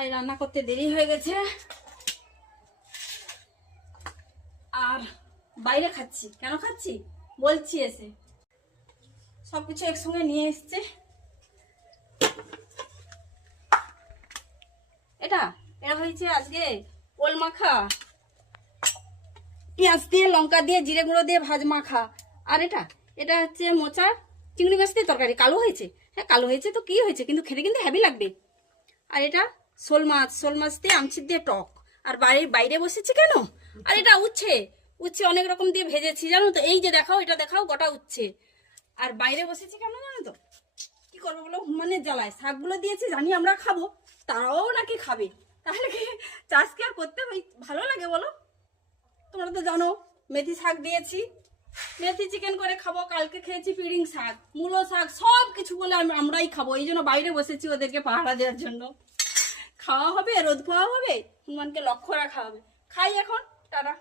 আর রান্না করতে দেরি হয়ে গেছে, আর বাইরে খাচ্ছি। কেন খাচ্ছি বলছি এসে। সবকিছু একসঙ্গে নিয়ে এসছে। এটা এটা হয়েছে আজকে ওল মাখা, পেঁয়াজ দিয়ে লঙ্কা দিয়ে জিরে গুঁড়ো দিয়ে ভাজ মাখা। আর এটা এটা হচ্ছে মোচা চিংড়ি মাছ দিয়ে তরকারি। কালো হয়েছে, হ্যাঁ কালো হয়েছে তো কি হয়েছে, কিন্তু খেতে কিন্তু হেভি লাগবে। আর এটা শোল মাছ দিয়ে আমচির দিয়ে টক। আর বাইরে বসেছি কেন, আর এটা উচ্ছে উচ্ছে অনেক রকম দিয়ে ভেজেছি জানো তো। এই যে দেখাও, এটা দেখাও, গোটা উচ্ছে। আর বাইরে বসেছি কেন জানো তো, কি করবো বলো, হুমানের জ্বালায় শাকগুলো দিয়েছি, জানি আমরা খাবো, তারাও নাকি খাবে। তাহলে কি চাষ কি আর করতে ভালো লাগে বলো? তোমরা তো জানো মেথি শাক দিয়েছি, মেথি চিকেন করে খাবো। কালকে খেয়েছি পিড়িং শাক, মূলো শাক, সব কিছু বলে আমরাই খাবো। এই জন্য বাইরে বসেছি ওদেরকে পাহারা দেওয়ার জন্য। খাওয়া হবে, রোদ খাওয়া হবে, হনুমানকে লক্ষ্য রাখা হবে। খাই এখন, টাটা।